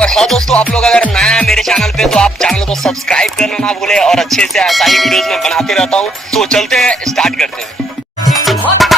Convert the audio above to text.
और हाँ दोस्तों, आप लोग अगर नया है मेरे चैनल पे तो आप चैनल को सब्सक्राइब करना ना भूले और अच्छे से ऐसा ही वीडियोस में बनाते रहता हूँ। तो चलते हैं, स्टार्ट करते हैं।